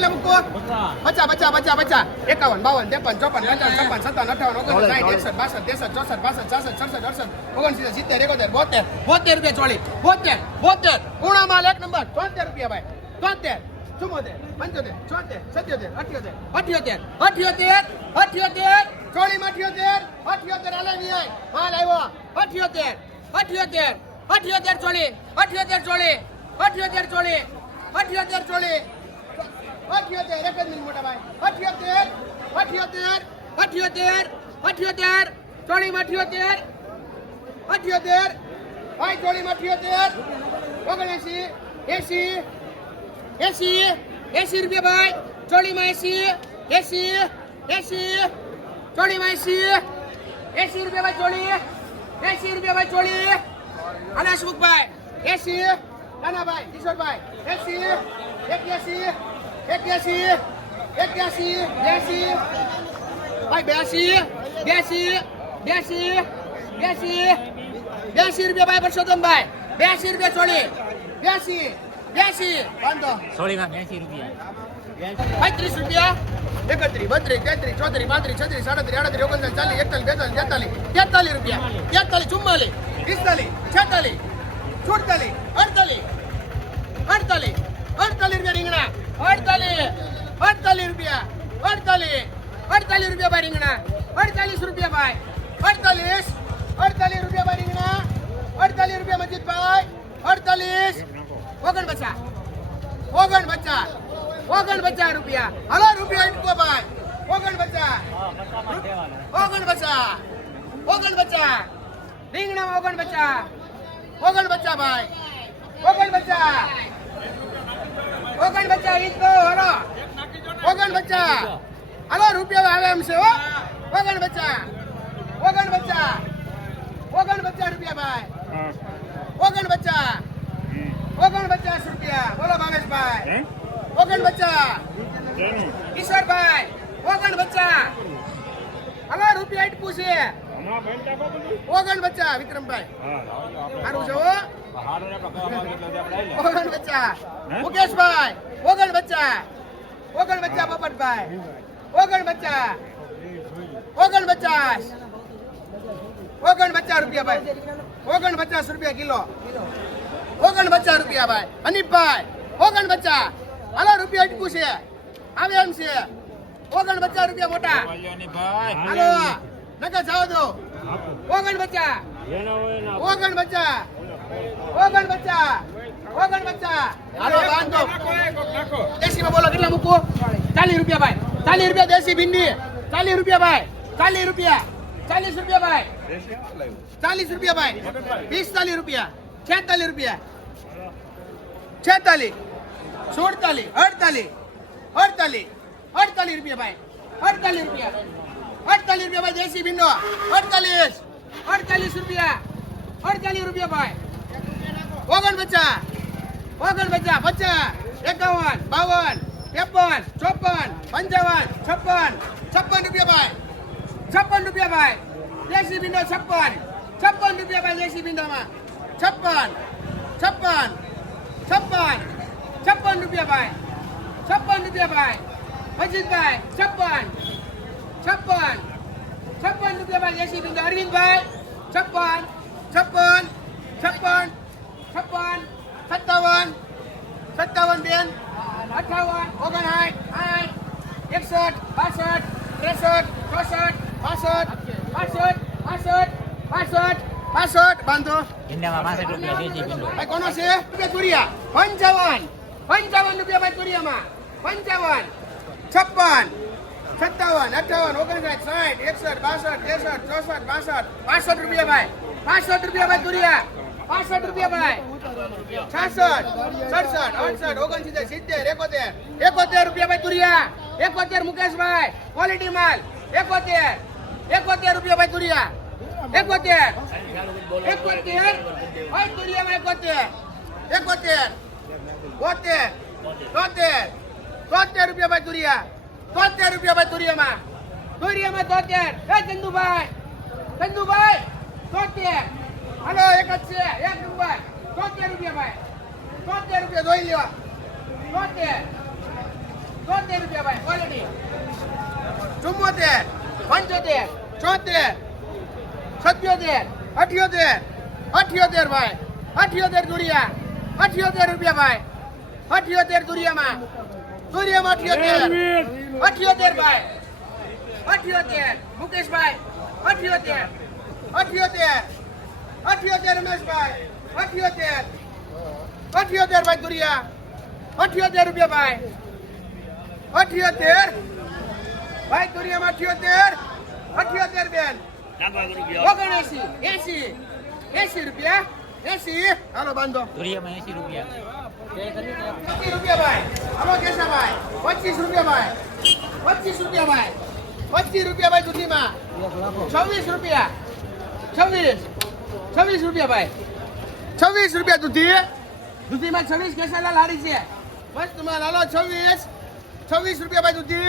કેટલા મૂકો? 50 51 52 53 54 55 56 57 58 59 60 61 62 63 64 65 66 67 68 69 70 71 72 રૂપિયા ચોળી 72 પૂર્ણામાલ 1 નંબર 73 રૂપિયા ભાઈ 73 74 75 76 77 78 ચોળીમાં 78 આલે નહીં આય માલ આવ્યો 78 ચોળી 78 ચોળી એક જ મિનિટ મોટા ભાઈ 78 ચોળીમાં 78 ભાઈ ચોળીમાં 78 80 રૂપિયા ભાઈ ચોળીમાં 80 ચોળીમાં 80 રૂપિયા ભાઈ ચોળી 80 રૂપિયા ભાઈ ચોળી અને હસમુખભાઈ 80 નાના ભાઈ કિશોરભાઈ 80 81 ભાઈ 82 રૂપિયા ભાઈ પરસોત્તમભાઈ 82 રૂપિયા ચોળી 82 બાંધો સોળીમાં 80 રૂપિયા ભાઈ 30 રૂપિયા 31 32 33 34 35 36 37 38 39 40 43 રૂપિયા 43 44 45 46 47 48 રૂપિયા રીંગણા 48 રૂપિયા 48 રૂપિયા ભાઈ રીંગણા 48 રૂપિયા ભાઈ 48 રૂપિયા ભાઈ રીંગણા 48 રૂપિયા મજીદભાઈ 48 ઓગણપચાસ રૂપિયા હલો રૂપિયા ઇટકો ભાઈ 49 રીંગણા 49 ભાઈ 49 ઇટકો હલો 49 હલો રૂપિયા આવે એમ છે હો 49 રૂપિયા ભાઈ 49 રૂપિયા બોલો ભાવેશભાઈ 49 કિશોરભાઈ 49 હલો રૂપિયા ઇટકું છે 49 વિક્રમભાઈ સારું છે હો 49 મુકેશભાઈ 49 પોપટભાઈ 49 રૂપિયા ભાઈ 49 રૂપિયા કિલો 49 રૂપિયા ભાઈ અનિપભાઈ 49 હાલો રૂપિયા અટકું છે આવે એમ છે 49 રૂપિયા મોટા હાલો નકા જાવ દો 49 હાલો બાંધો દેશીમાં બોલો કેટલા મૂકો 40 રૂપિયા ભાઈ 40 રૂપિયા દેશી ભીંડી 40 રૂપિયા ભાઈ 40 રૂપિયા 40 રૂપિયા ભાઈ 40 રૂપિયા ભાઈ 45 રૂપિયા 46 રૂપિયા 46 47 48 રૂપિયા ભાઈ 48 રૂપિયા ભાઈ દેશી ભીંડો 48 રૂપિયા 48 રૂપિયા ભાઈ 49 50 51 52 53 54 55 રૂપિયા ભાઈ દેશી ભીંડો 56 રૂપિયા ભાઈ દેશી ભીંડામાં 56 રૂપિયા ભાઈ 56 રૂપિયા ભાઈ અજીતભાઈ 56 રૂપિયા ભાઈ દેશી ભીંડો અરવિંદભાઈ 56 57 બેન 58 59 65 બાંધો ઈંડામાં 65 રૂપિયા દેશી ભીંડો ભાઈ કોનો છે રૂપિયા તુરિયા 55 રૂપિયા ભાઈ તુરિયામાં 55 56 57 58 59 60 61 62 63 64 65 65 રૂપિયા ભાઈ 65 રૂપિયા ભાઈ તુરિયા 65 રૂપિયા ભાઈ 66 67 68 69 રૂપિયા ભાઈ તુરિયા 71 મુકેશભાઈ ક્વોલિટી માલ 71 રૂપિયા ભાઈ તુરિયા 71 ભાઈ તુરિયામાં 71 73 રૂપિયા ભાઈ તુરિયા 73 રૂપિયા ભાઈ તુરિયામાં 73 એ ચંદુભાઈ 73 હાલો એક જ છે એક નંબર 73 રૂપિયા ભાઈ 73 રૂપિયા ધોઈ લેવા 73 રૂપિયા ભાઈ ક્વોલિટી 74 75 74 77 78 78 ભાઈ 78 દુરિયા 78 રૂપિયા ભાઈ 78 દુરિયામાં 78 78 ભાઈ 78 મુકેશભાઈ 78 78 78 રમેશભાઈ 78 78 ભાઈ દુરિયા 78 રૂપિયા ભાઈ 78 ભાઈ દુરિયામાં 78 78 બેન 79 80 80 રૂપિયા 80 હાલો બાંધો દુરિયામાં 80 રૂપિયા 25 રૂપિયા ભાઈ હાલો કેશાભાઈ 25 રૂપિયા ભાઈ 25 રૂપિયા ભાઈ 25 રૂપિયા ભાઈ દૂધીમાં 26 રૂપિયા 26 રૂપિયા ભાઈ 26 રૂપિયા દૂધીમાં 26 કેશાલાલ હારી છે બસ તમારે હાલો 26 રૂપિયા ભાઈ દૂધી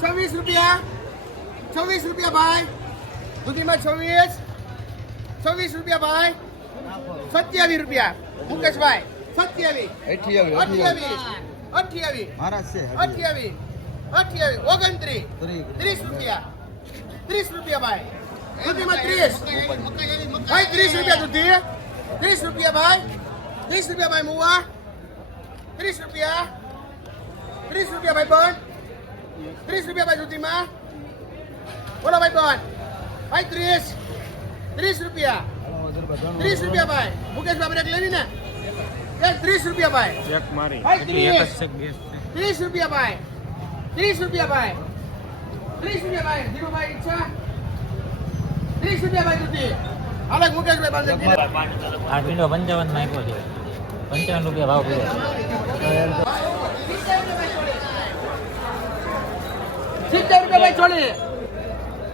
26 રૂપિયા ભાઈ દૂધીમાં 26 રૂપિયા ભાઈ 27 રૂપિયા મુકેશભાઈ 27 28 29 30 રૂપિયા ભાઈ દૂધીમાં 30 ભાઈ 30 રૂપિયા દૂધી 30 રૂપિયા ભાઈ મુવા 30 રૂપિયા ભાઈ બન 30 રૂપિયા ભાઈ દૂધીમાં બોલો ભાઈ બન ભાઈ 30 રૂપિયા 30 ભાઈ મુકેશભાઈ બ્રેક લેવી ને 30 રૂપિયા ભાઈ એક મારી ભાઈ એક જ છે ગેસ 30 રૂપિયા ભાઈ 30 રૂપિયા ભાઈ ધીરુભાઈ ઈચ્છા 30 રૂપિયા ભાઈ દૂધી હાલો મુકેશભાઈ બાંધે આ પીંડો 55 માં આપ્યો છે 55 રૂપિયા ભાવ પીડો 70 રૂપિયા ભાઈ ચોલી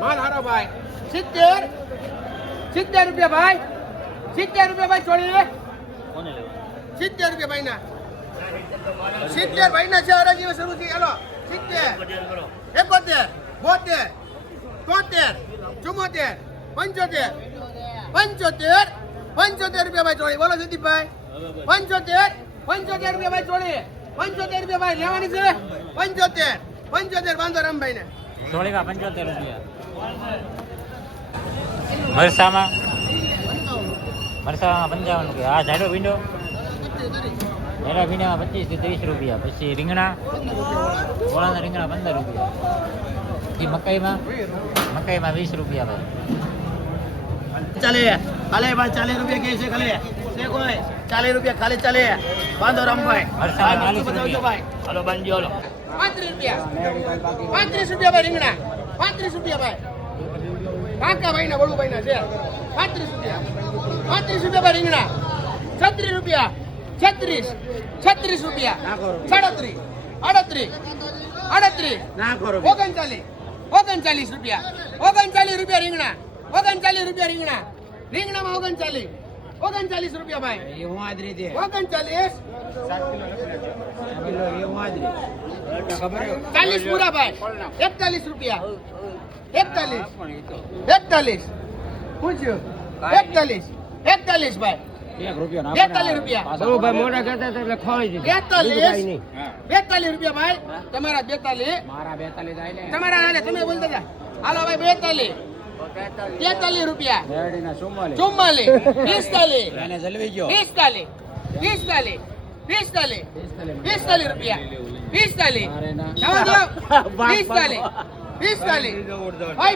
માલ હારો ભાઈ 70 રૂપિયા ભાઈ 70 રૂપિયા ભાઈ ચોલી કોને લેવા 70 રૂપિયા ભાઈ ના 70 ભાઈ ના છે હરાજી શરૂ થઈ હાલો 70 71 72 73 74 75 રૂપિયા ભાઈ ચોળી બોલો સંદીપભાઈ 75 રૂપિયા ભાઈ ચોળી 75 રૂપિયા ભાઈ લેવાની છે 75 બાંધો રામભાઈ ને ચોળીમાં 75 રૂપિયા મરસામાં 55 રૂપિયા આ જાડો પીંડો એના પીંડામાં 25 થી 30 રૂપિયા પછી રીંગણા ઓળાના રીંગણા 15 રૂપિયા પછી મકાઈમાં 20 રૂપિયા ભાઈ ચાલે ખાલે ભાઈ 40 રૂપિયા કે છે ખાલે છે કોઈ 40 રૂપિયા ખાલી ચાલે બાંધો રામભાઈ મરસામાં 40 બતાવજો રૂપિયા ભાઈ હાલો બાંધજો હાલો 35 રૂપિયા ભાઈ રીંગણા 35 રૂપિયા ભાઈ કાકા ભાઈ ના વડુ ભાઈ ના છે 35 રૂપિયા ભાઈ રીંગણા 36 રૂપિયા 36 રૂપિયા 37 38 ના કરો 39 રૂપિયા રીંગણા 39 રૂપિયા રીંગણામાં 39 રૂપિયા ભાઈ 39 40 પૂરા ભાઈ 41 રૂપિયા 41 પૂછ્યું 41 ભાઈ 42 રૂપિયા મોટા કહેતા એટલે ખવાઈ 42 રૂપિયા ભાઈ તમારા 42 મારા 42 થાય ને તમારા હાલે તમે બોલતા હતા હાલો ભાઈ 43 રૂપિયા 44 રૂપિયા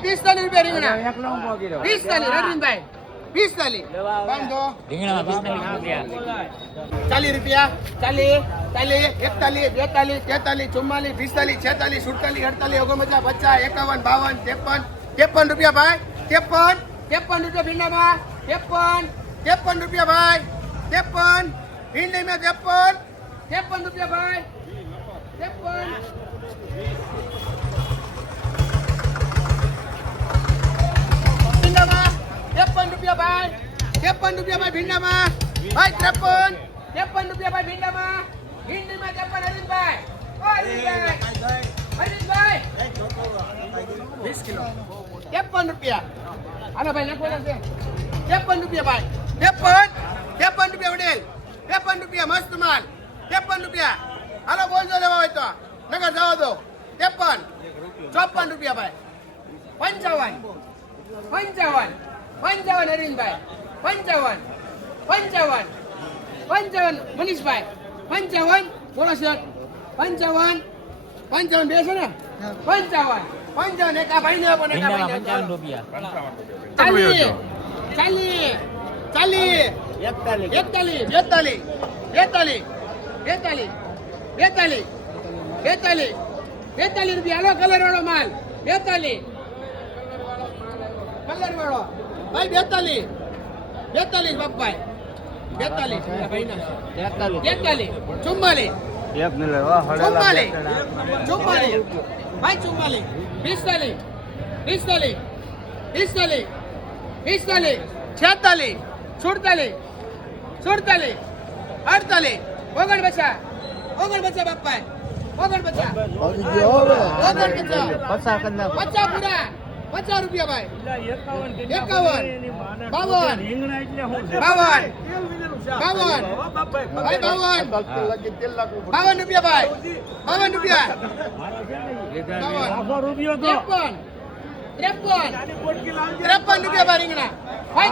45 રૂપિયા રીંગણા 45 રવિનભાઈ 45 બાંધો રીંગણામાં 45 રૂપિયા 40 41 42 43 44 45 46 47 48 59 50 51 52 53 રૂપિયા ભાઈ 53 રૂપિયા ભીંડામાં 53 રૂપિયા ભાઈ 53 ભીંડીમાં 53 રૂપિયા ભાઈ 53 ભીંડામાં 53 રૂપિયા ભાઈ 53 રૂપિયા ભાઈ ભીંડામાં ભાઈ 53 રૂપિયા ભાઈ ભીંડામાં ભીંડીમાં 53 હરીશભાઈ 20 કિલો 53 રૂપિયા હાલો ભાઈ લખો છે 53 રૂપિયા ભાઈ 53 રૂપિયા વડેલ 53 રૂપિયા મસ્ત માલ 53 રૂપિયા હાલો બોલજો લેવા હોય તો નગર જવા દો 53 54 રૂપિયા ભાઈ 55 હરીનભાઈ 55 મનીષભાઈ 55 બોલો સર 55 બે છે ને 55 એક આ ભાઈ ને પણ એક આ ભીંડામાં ભાઈ 55 રૂપિયા 42 રૂપિયા હાલો કલર વાળો માલ 42 કલર વાળો ભાઈ 42 બાપભાઈ 42 ભાઈ ના 43 44 એક મિનિટ હો ચુમ્માલીસ ભાઈ 44 45 46 47 48 બાપા 49 પચાસ કરી નાખો 50 પૂરા 50 રૂપિયા ભાઈ 51 52 ભાઈ 52 રૂપિયા ભાઈ 52 રૂપિયા 53 રૂપિયા ભાઈ રીંગણા ભાઈ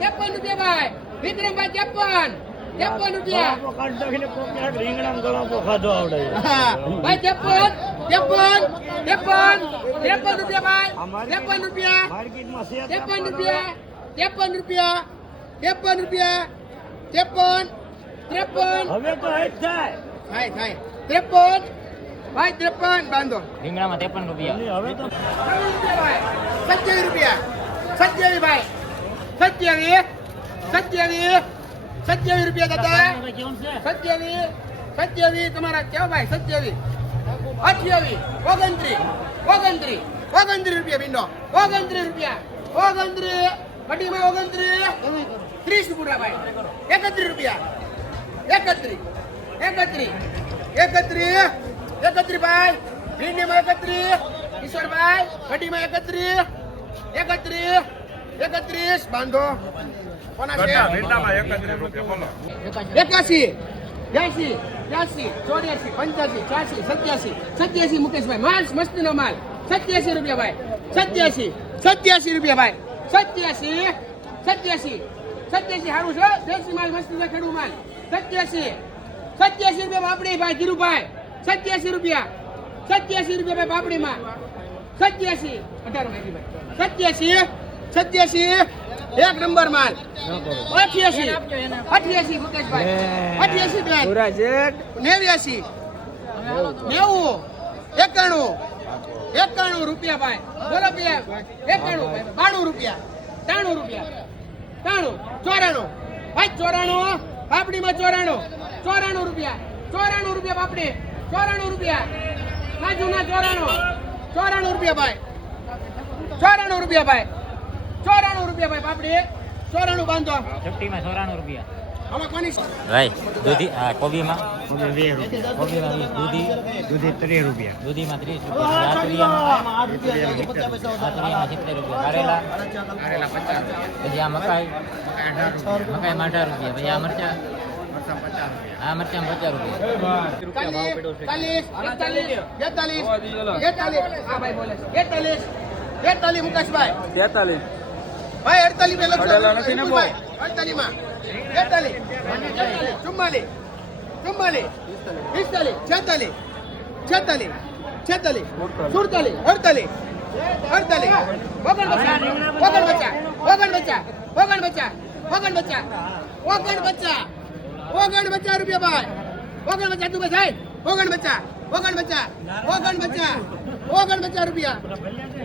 53 રૂપિયા ભાઈ વિક્રમભાઈ 53 રૂપિયા હા ભાઈ 53 રૂપિયા ભાઈ 53 રૂપિયા 53 હવે તો હેડ થાય થાય 53 ભાઈ 53 બાંધો રીંગણામાં 53 રૂપિયા હવે તો 27 રૂપિયા 27 ભાઈ 27 રૂપિયા દાદા 27 તમારા કેવા ભાઈ 27 28 29 રૂપિયા બિંડો 29 રૂપિયા 29 મટીમાં 29 30 પૂરા ભાઈ 31 રૂપિયા 31 ભાઈ ભીંડીમાં 31 ઈશ્વરભાઈ મટીમાં 31 બાંધો કોના છે 81 82 83 84 85 87 મુકેશભાઈ માલ મસ્તીનો માલ 87 રૂપિયા ભાઈ 87 રૂપિયા ભાઈ 87 સારું છે દેશી માલ મસ્તી છે ખેડૂ માલ 87 રૂપિયા બાપડી ભાઈ ધીરુભાઈ 87 રૂપિયા ભાઈ બાપડીમાં 87 એક નંબર માલ 88 મુકેશભાઈ 88 બેન 89 91 રૂપિયા ભાઈ બોલો બે 91 રૂપિયા 92 રૂપિયા 94 ભાઈ 94 બાપડીમાં 94 રૂપિયા બાપડી 94 રૂપિયા રાજુના 94 રૂપિયા ભાઈ 94 રૂપિયા ભાઈ બાપડી 94 બાંધો 50 માં 94 રૂપિયા હવે કોની ભાઈ દૂધી હા કોબીમાં 20 રૂપિયા કોબીમાં 20 દૂધી દૂધી 30 રૂપિયા દૂધીમાં 30 રૂપિયા દાતરીયામાં 70 રૂપિયા કારેલા 50 પછી આ મકાઈ મકાઈમાં 18 રૂપિયા પછી આ મરચા આ મરચાં 50 રૂપિયા 43 મુકેશભાઈ 43 ભાઈ 48 બે લખો 48 માં 48 44 44 46 46 47 48 રૂપિયા ભાઈ 49 તું ભાઈ 49 રૂપિયા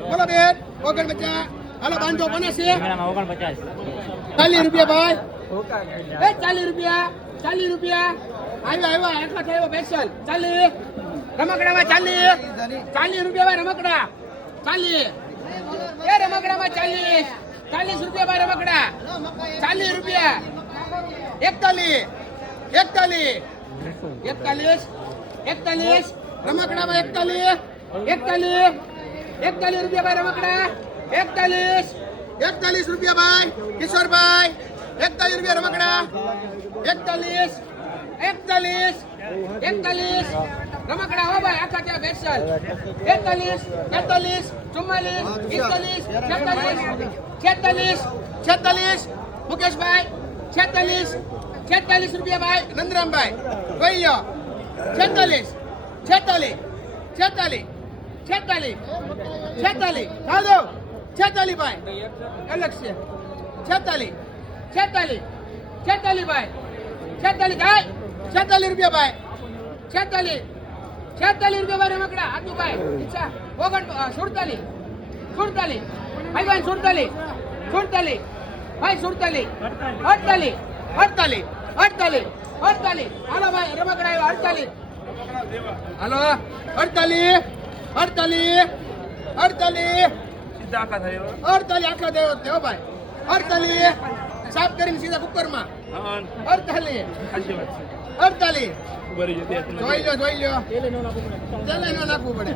બોલો બેન 49 હાલો બાંધો કોને છે રીંગણામાં 49 40 રૂપિયા ભાઈ 40 રૂપિયા આવ્યા એકલા થયો સ્પેશિયલ 40 રમકડામાં 40 રૂપિયા ભાઈ રમકડા 40 એ રમકડામાં 40 રૂપિયા ભાઈ રમકડા 40 રૂપિયા 41 રમકડામાં 41 રૂપિયા ભાઈ રમકડા 41 રૂપિયા ભાઈ કિશોરભાઈ 41 રૂપિયા રમકડા 41 41 રમકડા હો ભાઈ આખા ત્યાં બેસલ 43 44 44 45 46 મુકેશભાઈ 46 રૂપિયા ભાઈ નંદરામભાઈ જોઈ લો 46 જાદવ 46 ભાઈ અલગ છે 46 ભાઈ 46 ભાઈ 46 રૂપિયા ભાઈ 46 રૂપિયા ભાઈ રમકડા આતુભાઈ ઈચ્છા 47 ભાઈ 47 ભાઈ 47 48 હાલો ભાઈ રમકડા આવ્યો 48 હાલો 48 આખા દેવો થયો ભાઈ 48 સાફ કરીને સીધા કુકરમાં 48 જોઈ લો તેલે નો નાખવું પડે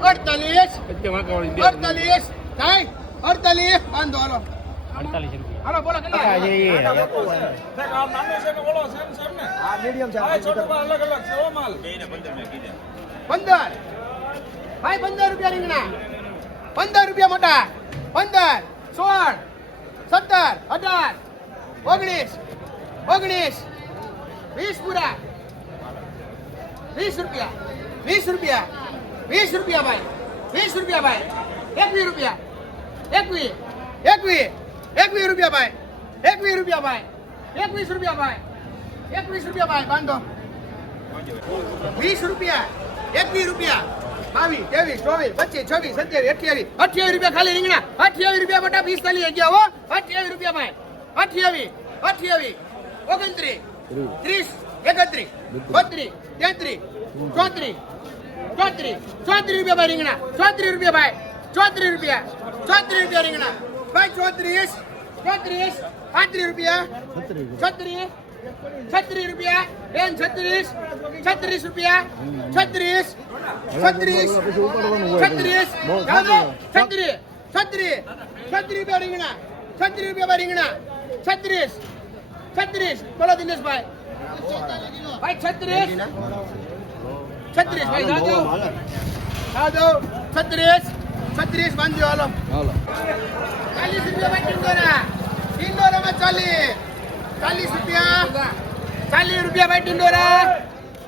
48 થાય 48 બાંધો હાલો 48 રૂપિયા હાલો બોલો કેટલા પંદર ભાઈ 15 રૂપિયા રીંગણા 15 રૂપિયા મોટા 15 16 17 18 19 20 પૂરા 20 રૂપિયા ભાઈ 21 રૂપિયા 21 રૂપિયા ભાઈ 21 રૂપિયા ભાઈ બાંધો 20 રૂપિયા 21 રૂપિયા 22 23 24 25 26 27 28 રૂપિયા ખાલી રીંગણા 28 રૂપિયા મોટા 45 ગયા હો 28 રૂપિયા ભાઈ 28 29 30 31 32 33 34 રૂપિયા ભાઈ રીંગણા 34 રૂપિયા ભાઈ 34 રૂપિયા રીંગણા ભાઈ 34 35 રૂપિયા 36 રૂપિયા બેન 36 રૂપિયા 36 રૂપિયા રીંગણા 36 રૂપિયા ભાઈ રીંગણા 36 બોલો દિનેશભાઈ ભાઈ 36 ભાઈ જાદવ 36 બાંધ્યો હાલો 40 રૂપિયા ભાઈ ટિંડોરામાં 40 રૂપિયા 40 રૂપિયા ભાઈ ટિંડોરા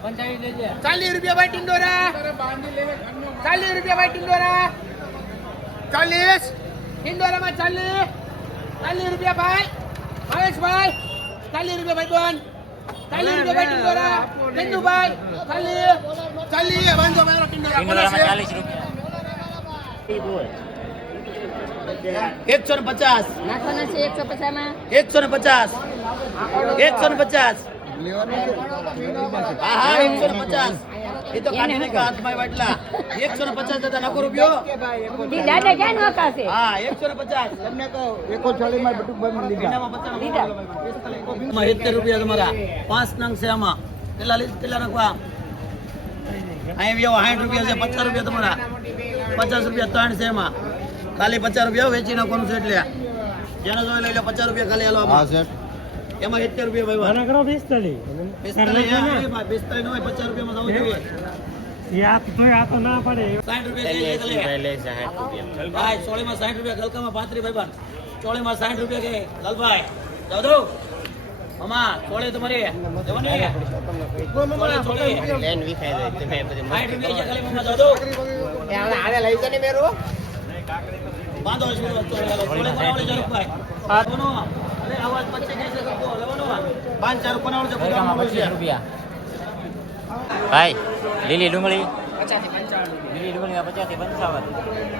40 રૂપિયા ભાઈ ટિંડોરા 40 રૂપિયા ભાઈ ટિંડોરા 40 ટિંડોરામાં 40 રૂપિયા ભાઈ મહેશભાઈ 40 રૂપિયા ભાઈ બોન 40 રૂપિયા ભાઈ ટિંડોરા ચંદુભાઈ 40 બાંધો મારો ટિંડોરા બોલે છે 40 રૂપિયા 150 નાખવાના છે 150 માં 150 હા 150 એ તો કાઢી નાખા હાથમાં વાટલા 150 દાદા નકો રૂપિયો ઈ દાદા ક્યાં નોખાશે હા 150 તમને કહો 140 માં બટુકભાઈ લીધા 70 રૂપિયા તમારા 5 નંગ છે આમાં કેટલા નાખવા અહીં વ્યવ 60 રૂપિયા છે 50 રૂપિયા તમારા 50 રૂપિયા 3 છે એમાં ખાલી 50 રૂપિયા વેચી નાખવાનું છે એટલે જેને જોઈ લઈ લો 50 રૂપિયા ખાલી હાલો આમાં એમાં 70 રૂપિયા ભાઈ કરો 45 45 નો હોય 50 રૂપિયામાં થવું જોઈએ આ તો ના પડે 60 રૂપિયા ભાઈ 16 માં 60 રૂપિયા ગલકામાં 35 ભાઈ ચોળે માં 60 રૂપિયા કે લાલભાઈ જાવ દો મામા ચોળે તમારે જવાની લેન વિખાઈ જાય તમે બધી 60 રૂપિયા ખાલી મામા જાવ દો એ આને લઈ જને મેરો બાંધો ચોળે બનાવડે જરૂર ભાઈ આ દોનો અરે આવાજ બચ્ચે કેસે કરતો લેવાનો 5-4 બનાવડે છે 25 રૂપિયા ભાઈ લીલી ડુંગળી 50 થી 55 લીલી ડુંગળી 50 થી 55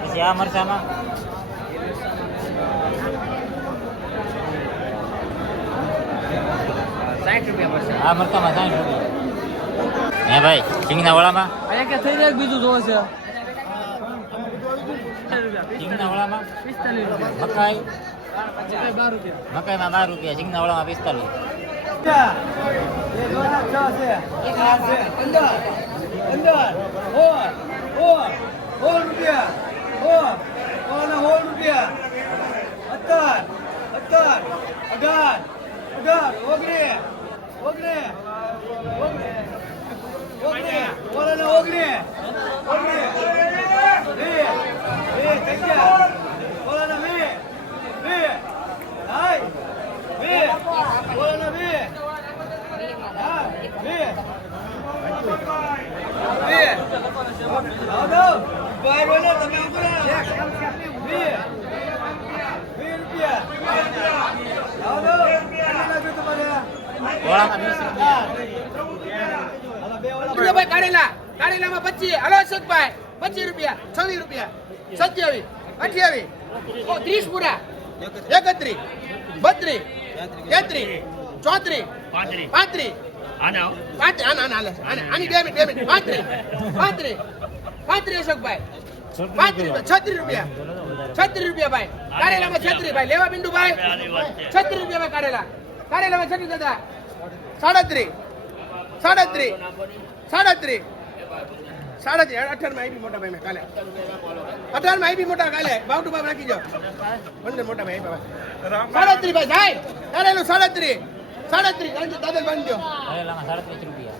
પછી આ મરચામાં 60 રૂપિયા પડશે આ મરચામાં 60 રૂપિયા હે ભાઈ સિંગના વડામાં અહીંયા કે થઈ જાય બીજું જોવે છે સિંગના વડામાં 45 મકાઈ 12 રૂપિયા મકાઈમાં 12 રૂપિયા સિંગના વડામાં 45 18 19 20 ઓળામાં 20 રૂપિયા ભાઈ કારેલા કારેલામાં 25 હલો અશોકભાઈ 25 રૂપિયા 26 રૂપિયા 27 28 30 પૂરા 31 32 33 34 35 આની 2 મિનિટ 35 અશોકભાઈ 36 રૂપિયા 36 ભાઈ કારેલામાં 36 ભાઈ લેવા બિંદુ ભાઈ 36 રૂપિયા ભાઈ કારેલા કારેલામાં 36 દાદા 37 18 માં આવી મોટા ભાઈ મેં કાલે 18 માં આવી મોટા કાલે બાવટુ બાબ રાખી જાઓ 15 મોટા ભાઈ ભાઈ 37 ભાઈ જાય કારેલું 37 દાદા બાંધજો કારેલામાં 37 રૂપિયા